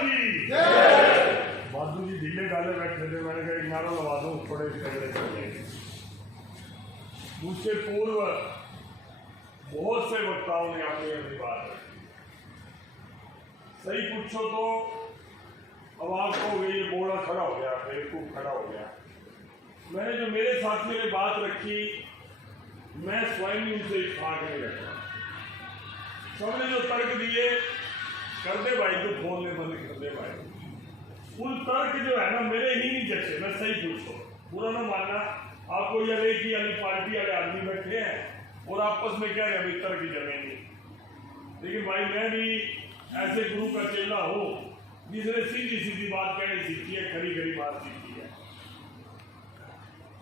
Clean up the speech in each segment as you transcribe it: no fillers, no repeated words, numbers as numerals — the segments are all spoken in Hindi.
की बादू जी ढीले डाले बैठे थे, मैंने कहा एक नारा लगा दो, थोड़े झगड़े चले। मुझसे पूर्व बहुत से वक्ताओं ने अपनी अपनी बात रखी। सही पूछो तो अब आपको ये बोला खड़ा हो गया, बेवकूफ खड़ा हो गया। मैंने जो मेरे साथियों ने बात रखी, मैं स्वयं ही उनसे इत्तेफाक नहीं रखा। सबने जो तर्क दिए, कर दे भाई तो फोन में बंद कर दे भाई, उन तर्क जो है ना मेरे ही नहीं जैसे। मैं सही पूछो, पूरा ना मानना। आपको यह एक ही वाली पार्टी वाले आदमी बैठे हैं और आपस में कह रहे हैं तर्क की जमे नहीं। लेकिन भाई मैं भी ऐसे गुरु का चेला हूँ जिसने सीधी सीधी बात कहनी सीखी है, खरी खरी बात सीखी है।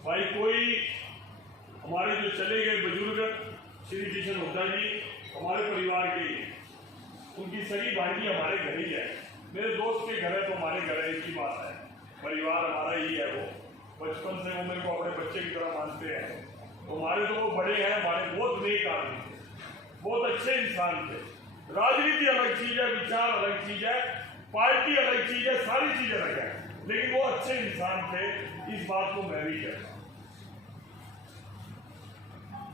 भाई कोई हमारे जो चले गए बुजुर्ग श्री किशन हुड्डा जी हमारे परिवार के, उनकी सगी भांजी हमारे घर ही है। मेरे दोस्त के घर है तो हमारे घर है, एक ही बात है। परिवार हमारा ही है। वो बचपन से वो मेरे को अपने बच्चे की तरह मानते हैं। तो हमारे तो वो बड़े हैं, हमारे बहुत नेक आदमी थे, बहुत अच्छे इंसान थे। राजनीति अलग चीज है, विचार अलग चीज है, पार्टी अलग चीज है, सारी चीज अलग है, लेकिन वो अच्छे इंसान थे। इस बात को मैं भी कहता हूँ।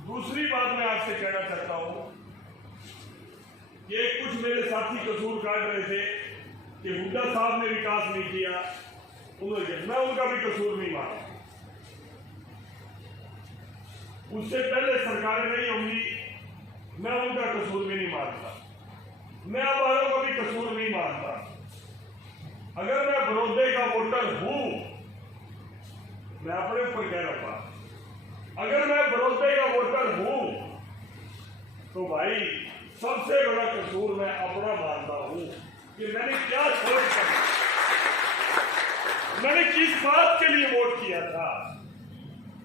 दूसरी बात मैं आपसे कहना चाहता हूं कि कुछ मेरे साथी कसूर काट रहे थे कि हुड्डा साहब ने विकास नहीं किया, उन्होंने, मैं उनका भी कसूर नहीं मानता। उससे पहले सरकारें नहीं होंगी, मैं उनका कसूर भी नहीं मानता। मैं अब वालों का भी कसूर नहीं मानता। अगर मैं बड़ौदे का वोटर हूं, मैं अपने ऊपर कह रहा था, अगर मैं बड़ौदे का वोटर हूं तो भाई सबसे बड़ा कसूर मैं अपना मानता हूं कि मैंने क्या सोचकर, मैंने किस बात के लिए वोट किया था,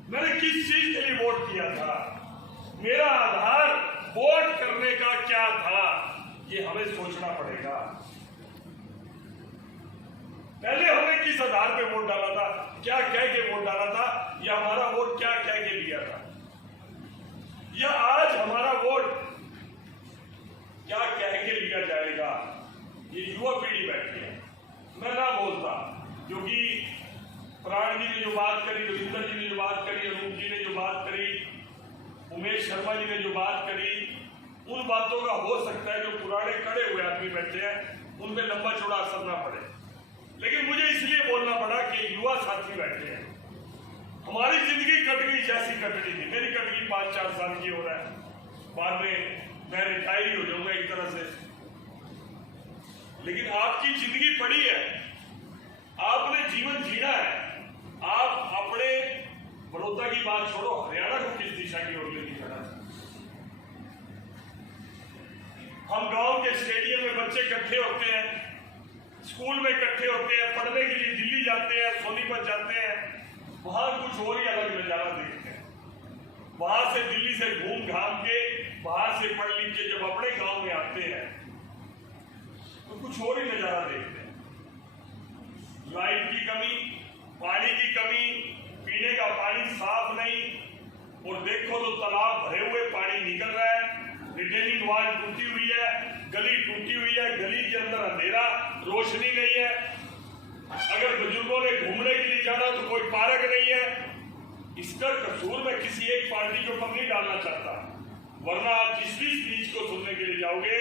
मैंने किस चीज के लिए वोट किया था, मेरा आधार वोट करने का क्या था, ये हमें सोचना पड़ेगा। पहले हमने किस आधार पे वोट डाला था, क्या कह के वोट डाला था, या हमारा वोट क्या कह के लिया था, या आज हमारा वोट क्या कह के लिया जाएगा। ये युवा पीढ़ी बैठी है। मैं ना बोलता, क्योंकि प्राण जी ने जो बात करी, रविंदर जी ने जो बात करी, अरूप जी ने जो बात करी, उमेश शर्मा जी ने जो बात करी, उन बातों का हो सकता है जो पुराने कड़े हुए आदमी बैठे हैं उनमें लंबा चौड़ा असर ना पड़े। लेकिन मुझे इसलिए बोलना पड़ा कि युवा साथी बैठे हैं। हमारी जिंदगी कट गई जैसी कटनी थी। मेरी कट गई 5-4 साल की हो रहा है, बाद में मैं रिटायर हो जाऊंगा एक तरह से। लेकिन आपकी जिंदगी पड़ी है, आपने जीवन जीना है। आप अपने बड़ौदा की बात छोड़ो, हरियाणा को किस दिशा की ओर लेके जाना है। हम गांव के स्टेडियम में बच्चे इकट्ठे होते हैं, स्कूल में इकट्ठे होते हैं, पढ़ने के लिए दिल्ली जाते हैं, सोनीपत जाते हैं, वहां कुछ और ही अलग नजारा देखते हैं। वहां से दिल्ली से घूम घाम के, बाहर से पढ़ लिख के जब अपने गांव में आते हैं तो कुछ और ही नजारा देखते हैं। लाइट की कमी, पानी की कमी, पीने का पानी साफ नहीं, और देखो तो तालाब भरे हुए पानी निकल रहा है, रिटेनिंग वॉल टूटी हुई है, गली टूटी हुई है, गली के अंदर अंधेरा, रोशनी नहीं है। अगर बुजुर्गों ने घूमने के लिए जाना तो कोई पार्क नहीं है। इसका कसूर मैं किसी एक पार्टी के ऊपर नहीं डालना चाहता, वरना आप जिस भी स्पीच को सुनने के लिए जाओगे,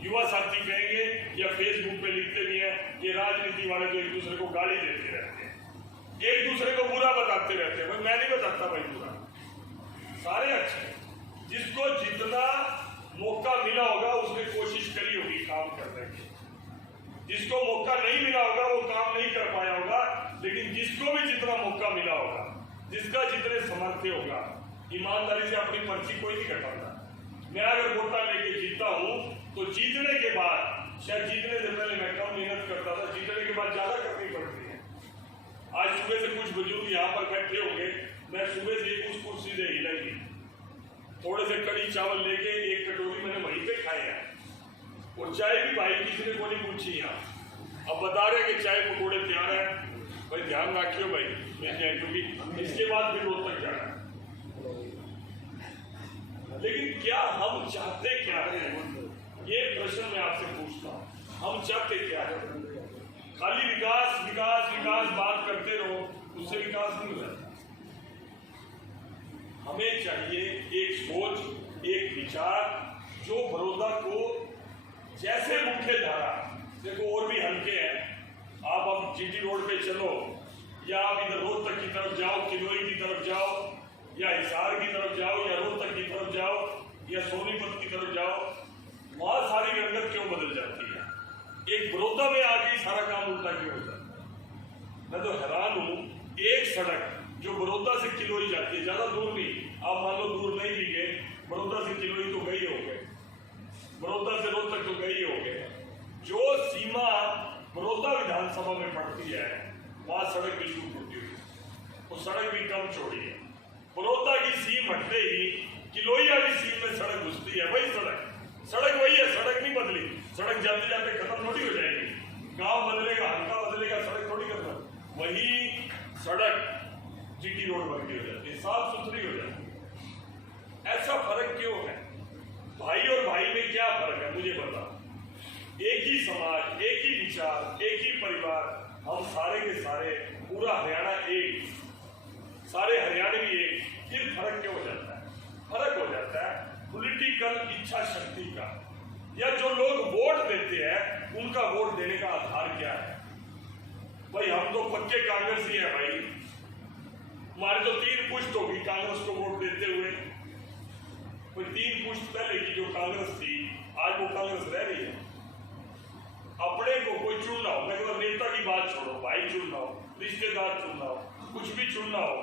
युवा साथी कहेंगे या फेसबुक पे लिखते भी हैं कि राजनीति वाले तो एक दूसरे को गाली देते रहते हैं, एक दूसरे को बुरा बताते रहते हैं। मैं नहीं बताता भाई बुरा, सारे अच्छे। जिसको जितना मौका मिला होगा उसने कोशिश करी होगी काम करने की, जिसको मौका नहीं मिला होगा वो काम नहीं कर पाया होगा। लेकिन जिसको भी जितना मौका मिला होगा, जिसका जितने समर्थ्य होगा, ईमानदारी से अपनी पर्ची कोई नहीं कटाता। मैं अगर वोटा लेके जीता हूं तो जीतने के बाद, शायद जीतने से पहले मैं कम मेहनत करता था, जीतने के बाद ज्यादा करनी पड़ती है। आज सुबह से कुछ बुजुर्ग यहाँ पर बैठे होंगे, मैं सुबह से उस कुर्सी से हिलाई, थोड़े से कड़ी चावल लेके एक कटोरी मैंने वहीं पे खाए हैं, और चाय भी भाई किसी ने को नहीं पूछी यहाँ। अब बता रहे कि चाय पकौड़े तैयार है, भाई ध्यान रखियो भाई, क्योंकि इसके बाद भी रोज तक जाना है। लेकिन क्या हम चाहते क्या है, ये प्रश्न मैं आपसे पूछता हूँ, हम चाहते क्या है। खाली विकास विकास विकास बात करते रहो, उससे विकास नहीं हो जाता। हमें चाहिए एक सोच, एक विचार जो बड़ौदा को जैसे मुख्य धारा, देखो और भी हल्के हैं, आप अब जीटी रोड पे चलो या आप इधर रोहतक की तरफ जाओ, किलोई की तरफ जाओ या हिसार की तरफ जाओ या रोहतक की तरफ जाओ या सोनीपत की तरफ जाओ, वहां सारी रंगत क्यों बदल जाती है? एक बड़ौदा में आके सारा काम उल्टा क्यों हो जाता है? मैं तो हैरान हूं। एक सड़क जो बड़ौदा से किलोई जाती है, ज्यादा दूर नहीं, आप मान लो दूर नहीं भी गए, बड़ौदा से किलोई तो गई हो गए, बड़ौदा से रोहतक तो गई हो गए, जो सीमा बड़ौदा विधानसभा में पड़ती है वहां सड़क बिल्कुल टूटी हुई है, वो सड़क भी कम चौड़ी है। बड़ौदा की सीम हटते ही किलोई वाली सीम में सड़क घुसती है, वही सड़क वही है, सड़क नहीं बदली, सड़क जाते जाते खत्म थोड़ी हो जाएगी, गांव बदलेगा, हल्का बदलेगा, सड़क थोड़ी खत्म, वही सड़क जीटी रोड बन के हो जाती है, साफ सुथरी हो जाती है। ऐसा फर्क क्यों है? भाई और भाई में क्या फर्क है मुझे बताओ? एक ही समाज, एक ही विचार, एक ही परिवार, हम सारे के सारे, पूरा हरियाणा एक, सारे हरियाणा भी एक, फिर फर्क क्यों हो जाता है? फर्क हो जाता है पॉलिटिकल इच्छा शक्ति का, या जो लोग वोट देते हैं उनका वोट देने का आधार क्या है? भाई हम तो पक्के कांग्रेसी हैं भाई, हमारे तो 3 पुश्त होगी कांग्रेस को वोट देते हुए, कोई 3 पुश्त पहले की जो कांग्रेस थी आज वो कांग्रेस रह रही है। अपने को कोई चुनना हो, मैं कहता नेता की बात छोड़ो, भाई चुनना हो, रिश्तेदार चुनना हो, कुछ भी चुनना हो,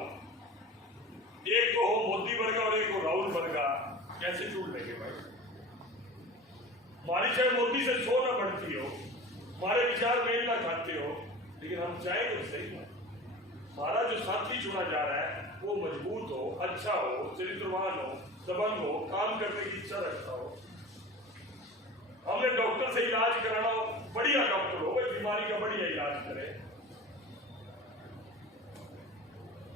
एक को हो मोदी वर्गा और एक को राहुल वर्गा, कैसे चुन लेंगे भाई? हमारी चाहे मोदी से 100 ना बढ़ती हो, हमारे विचार मेल ना खाते हो, लेकिन हम चाहेंगे तो सही है हमारा जो साथी चुना जा रहा है वो मजबूत हो, अच्छा हो, चरित्रवान हो, दबंग हो, काम करने की इच्छा रखता हो। हमने डॉक्टर से इलाज कराना हो, बढ़िया डॉक्टर हो, बीमारी का बढ़िया इलाज करे।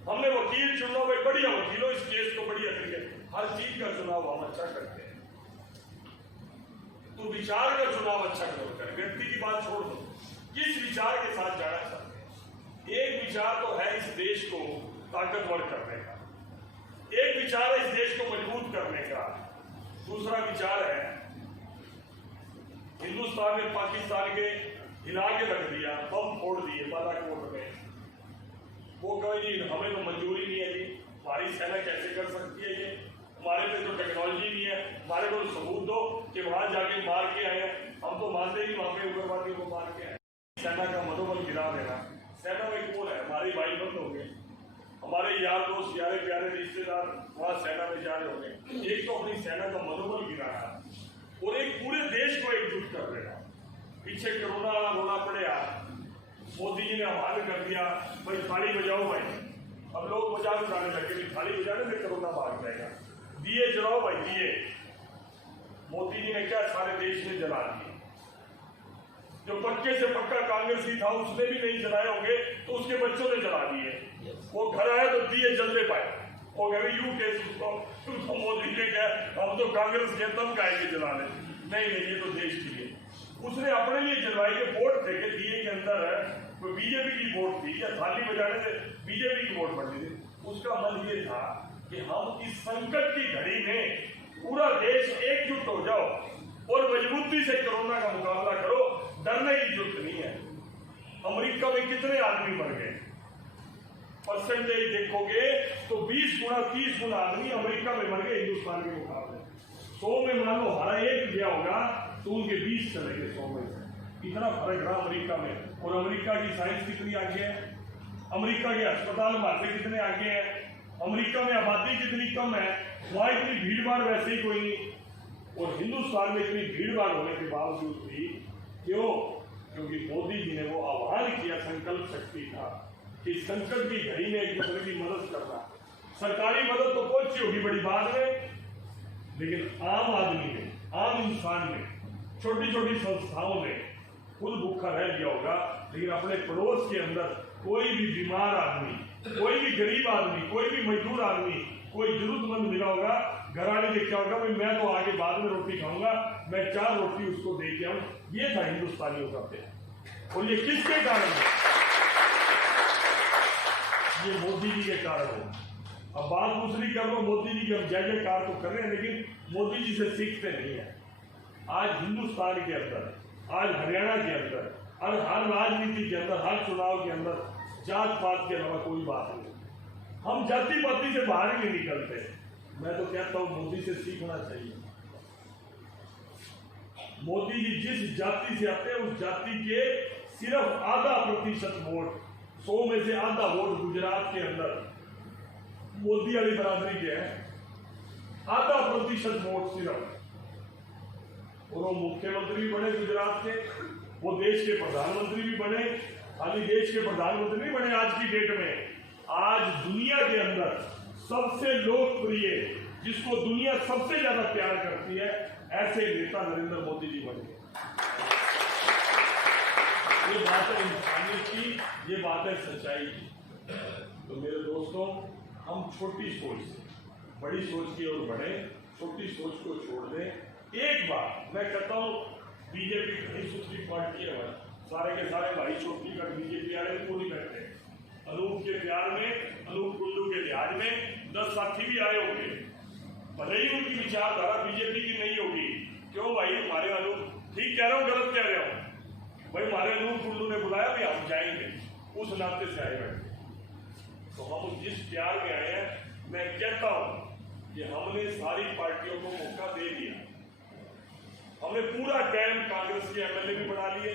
हमने वकील चुनना हो, भाई बढ़िया वकील हो, इस केस को बढ़िया करके, हर चीज का चुनाव हम अच्छा करते हैं। तो विचार का चुनाव अच्छा करो, करें, व्यक्ति की बात छोड़ दो, किस विचार के साथ जाना चाहते हैं? एक विचार तो है इस देश को ताकतवर करने का, एक विचार है इस देश को मजबूत करने का, दूसरा विचार है हिंदुस्तान में पाकिस्तान के हिला के रख दिया, बम फोड़ दिए बालाकोट में, वो कहे जी हमें तो मंजूरी नहीं है जी, हमारी सेना कैसे कर सकती है, ये हमारे पे तो टेक्नोलॉजी नहीं है, हमारे को सबूत दो कि वहां जाके मार के आए, हम तो मानते ही वहां पे उग्रवादियों को मार के आए। सेना का मनोबल गिरा देना, सेना में कौन है? हमारे भाई बंद हो गए, हमारे यार दोस्त, यारे प्यारे रिश्तेदार वहां सेना में जा रहे होंगे, एक तो अपनी सेना का मनोबल गिराना और एक पूरे देश को एकजुट कर देना। पीछे कोरोना रोना पड़ेगा, मोदी जी ने आह्वान कर दिया भाई थाली बजाओ भाई, अब लोग मजाक उड़ाने लगे, थाली बजाने में कोरोना भाग जाएगा, दिए जलाओ भाई दिए। मोदी जी ने क्या सारे देश में जला दिए, जो पक्के से पक्का कांग्रेसी था उसने भी नहीं जलाए होंगे तो उसके बच्चों ने जला दिए, वो घर आए तो दिए जलने पाए, वो कभी यू केस उसको मोदी ने क्या हम तो कांग्रेस के तब गाय के जलाने, नहीं ये तो देश के लिए, उसने अपने लिए जलवाई के वोट थे कि दिए के अंदर है कोई बीजेपी की वोट थी या थाली बजाने से बीजेपी की वोट पड़ती थी, उसका मन ये था कि हम इस संकट की घड़ी में पूरा देश एकजुट हो जाओ और मजबूती से कोरोना का मुकाबला करो, डरने की जरूरत नहीं है। अमेरिका में कितने आदमी मर गए, परसेंटेज देखोगे तो 20 गुना 30 गुना आदमी अमेरिका में मर गए हिंदुस्तान के मुकाबले। 100 में मान लो हमारा एक गया होगा तो उनके 20 चले गए 100 में से, इतना फर्क रहा अमेरिका में। और अमेरिका की साइंस कितनी आगे है, अमेरिका के अस्पताल मार्केट कितने आगे है, अमेरिका में आबादी कितनी कम है, वहां इतनी भीड़ भाड़ वैसे ही कोई नहीं, और हिंदुस्तान में इतनी भीड़ भाड़ होने के बावजूद भी क्यों? क्योंकि मोदी जी ने वो आह्वान किया, संकल्प शक्ति था कि संकट की घड़ी में एक दूसरे की मदद करना। सरकारी मदद तो पहुंची होगी बड़ी बात में, लेकिन आम आदमी ने, आम इंसान ने, छोटी छोटी संस्थाओं ने खुद भूखा रह गया होगा, लेकिन अपने पड़ोस के अंदर कोई भी बीमार आदमी, कोई भी गरीब आदमी, कोई भी मजदूर आदमी, कोई जरूरतमंद मिला होगा, घर आने से क्या होगा भाई मैं तो आगे बाद में रोटी खाऊंगा, मैं 4 रोटी उसको दे के आऊं। ये था हिंदुस्तानियों का प्यार। और ये किसके कारण है? ये मोदी जी के कारण हो। अब बात दूसरी कर लो, मोदी जी की हम जय जयकार तो कर रहे हैं, लेकिन मोदी जी से सीखते नहीं है। आज हिंदुस्तान के अंदर, आज हरियाणा के अंदर, और हर राजनीति के अंदर, हर चुनाव के अंदर जात पात के अलावा कोई बात नहीं। हम जाति पाति से बाहर ही नहीं निकलते। मैं तो कहता हूं मोदी से सीखना चाहिए। मोदी जी जिस जाति से आते हैं उस जाति के सिर्फ आधा प्रतिशत वोट, 100 में से आधा वोट गुजरात के अंदर मोदी वाली बरादरी के हैं। आधा प्रतिशत वोट सिर्फ। और वो मुख्यमंत्री भी बने गुजरात के, वो देश के प्रधानमंत्री भी बने। खाली देश के प्रधानमंत्री नहीं बने आज की डेट में, आज दुनिया के अंदर सबसे लोकप्रिय, जिसको दुनिया सबसे ज्यादा प्यार करती है, ऐसे नेता नरेंद्र मोदी जी बने। ये बात है इंसानियत की, ये बात है सच्चाई की। तो मेरे दोस्तों, हम छोटी सोच से बड़ी सोच की ओर बढ़े, छोटी सोच को छोड़ दें। एक बार मैं कहता हूं, बीजेपी कहीं दूसरी पार्टी है, सारे के सारे भाई छोटी कर बीजेपी वाले पूरी करते हैं। अनूप के प्यार में, अनूप कुल्लू के लिहाज में 10 साथी भी आए होंगे, भले ही उनकी विचारधारा बीजेपी की नहीं होगी। क्यों भाई, हमारे अनूप, ठीक कह रहा हूँ गलत कह रहा हूँ भाई, हमारे अनूप कुल्लू ने बुलाया भी, हम जाएंगे, उस नाते से आए बैठे। तो हम जिस प्यार में आए हैं, मैं कहता हूं कि हमने सारी पार्टियों को मौका दे दिया। हमने पूरा टाइम कांग्रेस के एमएलए भी बना लिए,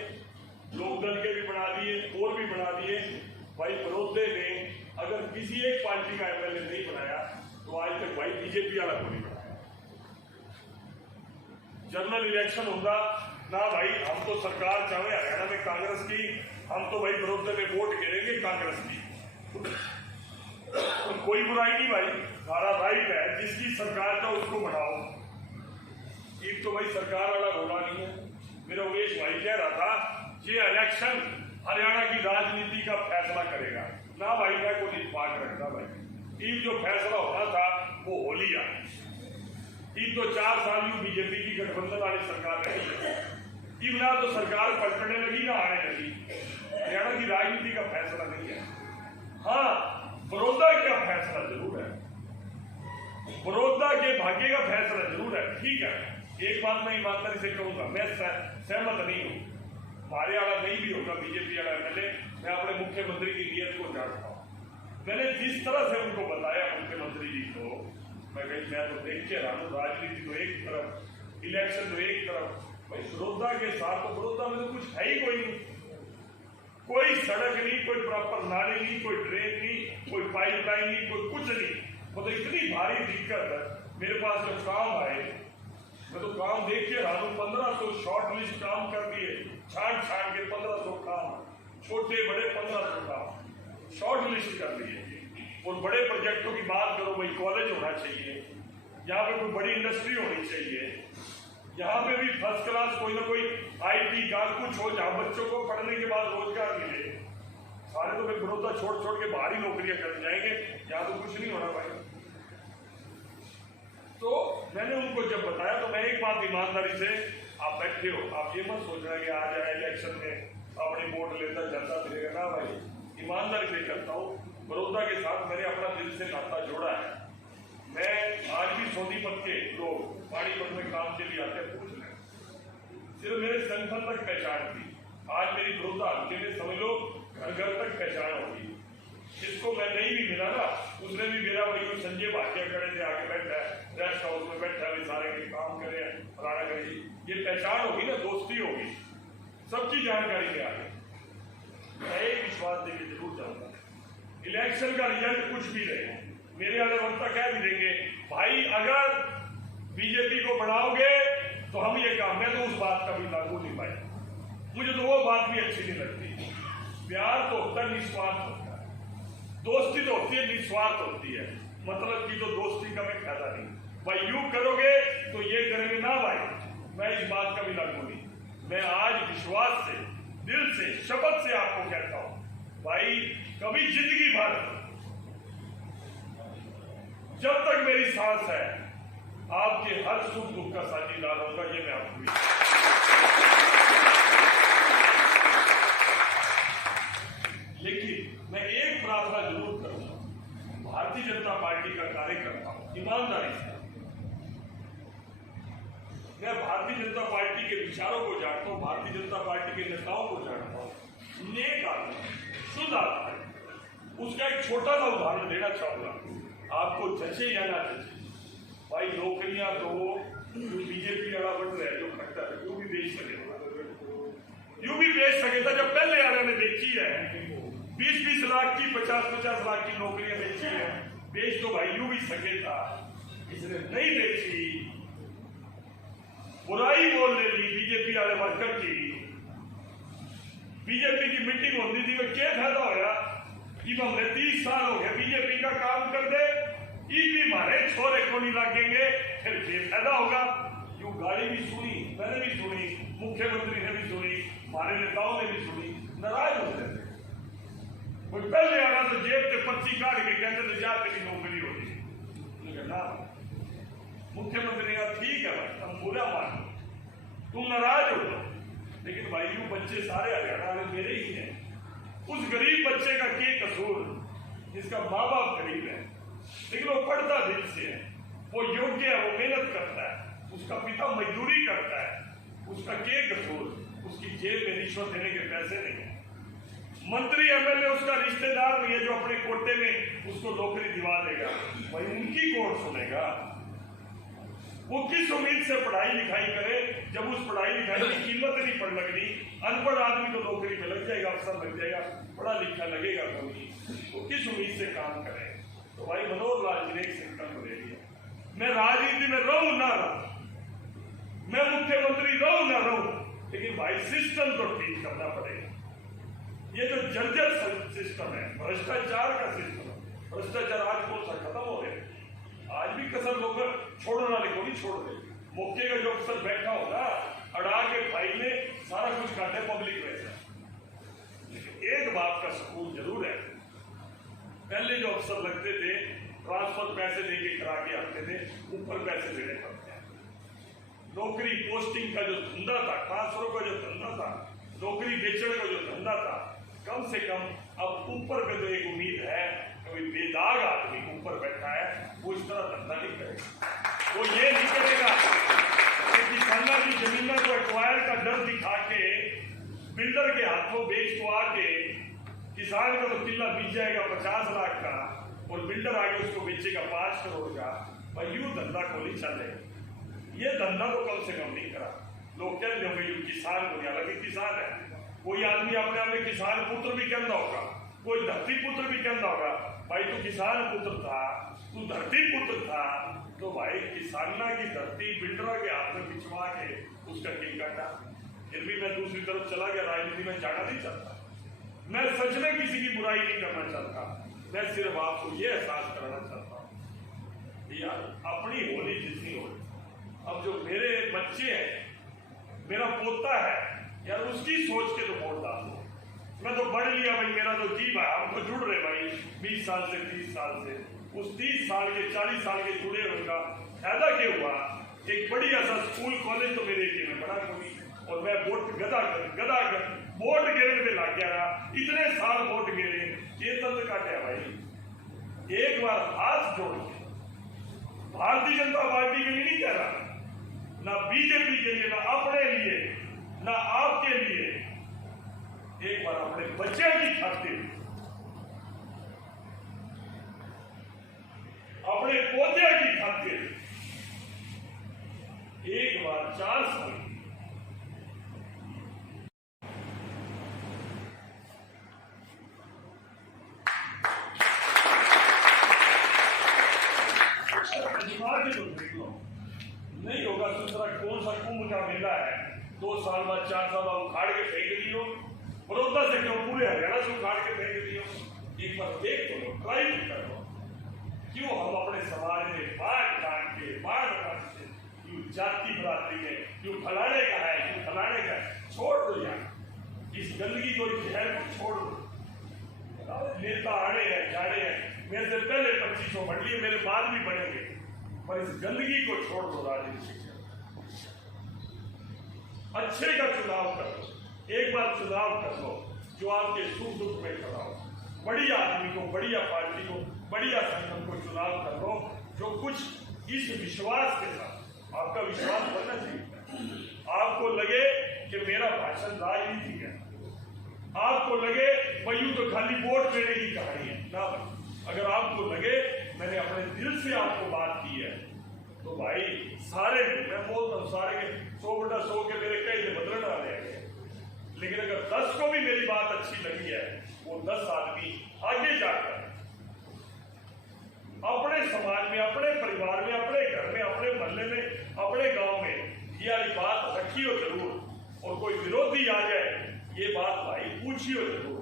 लोकदल के भी बना लिए, और भी बना दिए। भाई बरोदे ने अगर किसी एक पार्टी का एमएलए नहीं बनाया तो आज तक भाई बीजेपी वाला को नहीं बनाया। जनरल इलेक्शन होगा ना भाई, हम तो सरकार चाहे हरियाणा में कांग्रेस की, हम तो भाई बरोदे में वोट गिरेंगे कांग्रेस की। तो कोई बुराई नहीं भाई, सारा राइट है, जिसकी सरकार का उसको बढ़ाओ। एक तो भाई सरकार वाला रोला नहीं है। मेरा उमेश भाई कह रहा था ये इलेक्शन हरियाणा की राजनीति का फैसला करेगा ना भाई, मैं को इत्तेफाक रखता भाई। ईद जो फैसला होना था वो हो लिया। ईद तो 4 साल में बीजेपी की गठबंधन वाली सरकार रही, ईद ना तो सरकार पलटने लगी ना आने लगी। हरियाणा की राजनीति का फैसला नहीं है। हाँ, बड़ौदा का फैसला जरूर है, बड़ौदा के भाग्य का फैसला जरूर है। ठीक है, एक बात मैं ईमानदारी से कहूंगा, मैं सहमत नहीं हूं, हमारे वाला नहीं भी होगा बीजेपी वाला एमएलए। मैं अपने मुख्यमंत्री की नीयत को जानता हूं। मैंने जिस तरह से उनको बताया मुख्यमंत्री जी को, मैं तो देख के रहा हूं, राजनीति तो एक तरफ, इलेक्शन तो एक तरफ। भाई बड़ौदा के साथ, तो बड़ौदा में तो कुछ है ही कोई नहीं, कोई सड़क नहीं, कोई प्रॉपर नाली नहीं, कोई ड्रेन नहीं, कोई पाइपलाइन नहीं, कोई कुछ नहीं। मतलब इतनी भारी दिक्कत है। मेरे पास जब काम आए, मैं तो काम देख के रहा हूं, 1500 शॉर्ट लिस्ट काम कर दिए, छान के 1500 काम, छोटे बड़े 1500 काम शॉर्ट लिस्ट कर दिए। और बड़े प्रोजेक्टों की बात करो भाई, कॉलेज होना चाहिए, यहाँ पे कोई बड़ी इंडस्ट्री होनी चाहिए, यहाँ पे भी फर्स्ट क्लास कोई ना कोई आईटी का कुछ हो, जहाँ बच्चों को पढ़ने के बाद रोजगार मिले। सारे तो फिर बड़ौदा छोड़ के बाहर ही नौकरियां कर जाएंगे, यहाँ तो कुछ नहीं होना भाई। तो मैंने उनको जब बताया, तो मैं एक बात ईमानदारी से, आप बैठे हो, आप ये मत सोचना कि आ जाए इलेक्शन में अपनी वोट लेता जाता फिरेगा ना भाई। ईमानदारी से करता हूँ, बड़ौदा के साथ मैंने अपना दिल से नाता जोड़ा है। मैं आज भी सोनीपत के लोग पानीपत में काम के लिए आते पूछ रहे, सिर्फ मेरे संगठन तक पहचान थी। आज मेरी बड़ौदा हल्के में समझ लो घर घर तक पहचान होगी। जिसको मैं नहीं भी मिला ना, उसने भी मेरा वही संजय भाटिया खड़े थे, आके बैठा है, रेस्ट हाउस में बैठा है, सारे के काम करे, फलाना करे, ये पहचान होगी ना, दोस्ती होगी, सबकी जानकारी में आ गई। मैं एक विश्वास देके जरूर जाऊंगा, इलेक्शन का रिजल्ट कुछ भी रहे, मेरे वाले वक्ता कह भी देंगे भाई अगर बीजेपी को बढ़ाओगे तो हम ये काम, मैं तो उस बात का भी लागू नहीं पाया, मुझे तो वो बात भी अच्छी नहीं लगती। प्यार तो होता है, निस्वार्थ होता है, दोस्ती तो होती है, निस्वार्थ होती है, मतलब की तो दोस्ती का मैं फायदा नहीं। भाई यूं करोगे तो ये करेंगे ना भाई, मैं इस बात का भी लागू नहीं। मैं आज विश्वास से, दिल से, शपथ से आपको कहता हूं भाई, कभी जिंदगी भर जब तक मेरी सांस है आपके हर सुख दुख का साझीदार होगा, ये मैं आपको पार्टी के नेताओं को जानता हूँ, नेक आदमी, शुद्ध आदमी। उसका एक छोटा सा उदाहरण देना चाहूंगा, आपको जचे या ना जचे। भाई नौकरियां तो जो बीजेपी वाला बन रहा है, जो खट्टा है, यूं भी बेच सके था। जब पहले वाले ने बेची है 20-20 लाख की, 50-50 लाख की नौकरियां बेची है, बेच तो भाई यूं भी सके था। इसने नहीं बेची, बुराई बोल ले ली बीजेपी वाले वर्कर की। बीजेपी की मीटिंग होती थी, तो क्या फायदा होया? हमने 30 साल हो गए बीजेपी का काम कर दे, भी हमारे छोरे को नहीं लागेंगे, फिर फायदा होगा। यूं गाली भी सुनी, मैंने भी सुनी, मुख्यमंत्री ने भी सुनी, हमारे नेताओं ने भी सुनी, नाराज हो गए थे। कोई पहले आ रहा तो जेब से पर्ची काट के कहते थे जा तेरी नौकरी होगी ना। मुख्यमंत्री ने कहा ठीक है भाई, हम बुरा मान, तुम नाराज हो जाओ, लेकिन भाई यूं बच्चे सारे हरियाणा में मेरे ही हैं। उस गरीब बच्चे का क्या कसूर जिसका माँ बाप गरीब है, लेकिन वो पढ़ता दिल से है, वो योग्य है, वो मेहनत करता है, उसका पिता मजदूरी करता है, उसका क्या कसूर? उसकी जेब में रिश्वत देने के पैसे नहीं है। मंत्री एमएलए उसका रिश्तेदार नहीं है जो अपने कोटे में उसको नौकरी दिवा देगा, भाई उनकी कौन सुनेगा? वो किस उम्मीद से पढ़ाई लिखाई करे जब उस पढ़ाई लिखाई की कीमत नहीं पड़ लगनी? अनपढ़ आदमी तो नौकरी में लग जाएगा, अफसर लग जाएगा, पढ़ा लिखा लगेगा कोई, वो किस उम्मीद से काम करे? तो भाई मनोहर लाल जी ने एक सिस्टम दे दिया, मैं राजनीति में रहूं ना रहूं, मैं मुख्यमंत्री रहूं ना रहूं, लेकिन भाई सिस्टम तो ठीक करना पड़ेगा। ये जो जर्जर सिस्टम है, भ्रष्टाचार का सिस्टम है, भ्रष्टाचार आज कौन सा खत्म हो गया? आज भी कसर लोग छोड़ने वाले को नहीं छोड़ दे। मौके का जो अफसर बैठा होगा अड़ा के फाइल में सारा कुछ काटे पब्लिक वैसे, लेकिन एक बात का सुकून जरूर है, पहले जो अफसर लगते थे ट्रांसफर पैसे देके करा के आते थे, ऊपर पैसे देने पड़ते हैं। नौकरी पोस्टिंग का जो धंधा था, ट्रांसफर का जो धंधा था, नौकरी बेचने का जो धंधा था, कम से कम अब ऊपर का जो एक उम्मीद है, कोई बेदाग आदमी ऊपर बैठा है वो इस तरह धंधा नहीं करेगा। वो ये नहीं करेगा कि किसानों की जमीनों को एक्वायर का डर दिखा के बिल्डर के हाथों बेच को आके किसान का तो किला बीत जाएगा 50 लाख का और बिल्डर आगे उसको बेचेगा 5 करोड़ का। भाई यूं धंधा को नहीं चलेगा। ये धंधा तो कम से कम नहीं करा। लोग कहते हैं किसान को, हालांकि किसान है, कोई आदमी अपने आप में किसान पुत्र भी कहना होगा, कोई धरती पुत्र भी कहना होगा। भाई तू किसान पुत्र था, तू धरती पुत्र था, तो भाई किसाना की धरती बिल्डर के हाथ में बिछवा के उसका किल काटा। फिर भी मैं दूसरी तरफ चला गया, राजनीति में जाना नहीं चाहता, मैं सच में किसी की बुराई नहीं करना चाहता, मैं सिर्फ आपको ये एहसास कराना चाहता हूँ यार अपनी होली जितनी हो। अब जो मेरे बच्चे हैं, मेरा पोता है यार, उसकी सोच के तो वोट डालो। मैं तो बढ़ लिया भाई, मेरा तो जीव है, हम तो जुड़ रहे भाई 20 साल से 30 साल से, उस 30 साल के 40 साल के जुड़े उनका फायदा क्या हुआ? एक बढ़िया सा स्कूल कॉलेज तो मेरे एरिया में बड़ा कोई, और मैं वोट गदा कर वोट गिरने में लग गया रहा, इतने साल वोट गिरे, ये तंत्र काटे भाई। एक बार हाथ जोड़ के भारतीय जनता पार्टी के लिए नहीं कह रहा, ना बीजेपी के लिए, ना अपने लिए, ना आपके लिए, एक बार अपने बच्चे की खातिर, अपने पोते की खातिर एक बार 4 साल नहीं होगा। दूसरा कौन सा कुंभ का मेला है, 2 साल बाद 4 साल बाद उखाड़ के फेंक दियो, बड़ौदा से क्यों पूरे हरियाणा से उखाड़ के फेंक दियो। एक बार देख तो लो, ट्राई कर लो, क्यों हम अपने समाज में बांट के क्यों जाति बरादरी है, क्यों फलाने का है, क्यों फलाने का है। छोड़ दो यार इस गंदगी को, जहर को छोड़ दो। नेता आड़े हैं जाड़े हैं, मेरे से पहले 2500 बढ़ लिए, मेरे बाद भी बढ़ेंगे, पर इस गंदगी को छोड़ दो। राजनीति अच्छे का चुनाव कर लो, एक बार चुनाव कर लो जो आपके सुख दुख में खड़ा हो। बढ़िया आदमी को, बढ़िया पार्टी को, बढ़िया संगठन को चुनाव कर लो, जो कुछ इस विश्वास के साथ, आपका विश्वास बनना चाहिए, आपको लगे कि कि मेरा भाषण राजनीति है। आपको लगे भाई यूं तो खाली वोट लेने की कहानी है ना भाई, अगर आपको लगे मैंने अपने दिल से आपको बात की है तो भाई सारे, मैं बोलता हूँ सारे के 100/100 के मेरे कई से बदलने वाले हैं, लेकिन अगर 10 को भी मेरी बात अच्छी लगी है, वो 10 आदमी आगे जाकर अपने समाज में, अपने परिवार में, अपने घर में, अपने मोहल्ले में, अपने गांव में ये वाली बात रखियो जरूर, और कोई विरोधी आ जाए ये बात भाई पूछियो जरूर,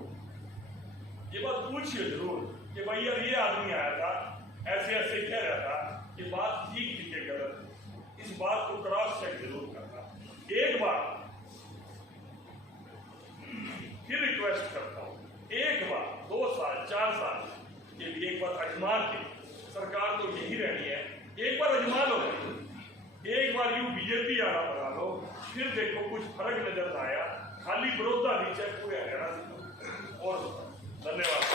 ये बात पूछियो जरूर कि भाई यार ये आदमी आया था ऐसे ऐसे कह रहा था, ये बात ठीक थी कि गलत, इस बात को क्रॉस चेक जरूर करना। एक बार फिर रिक्वेस्ट करता हूं, एक बार 2 साल 4 साल के लिए एक बार अजमा के, सरकार तो यही रहनी है, एक बार अजमा लो, एक बार यूं बीजेपी आना बना लो, फिर देखो कुछ फर्क नजर आया, खाली विरोधा नीचे पूरे हरियाणा से। और धन्यवाद।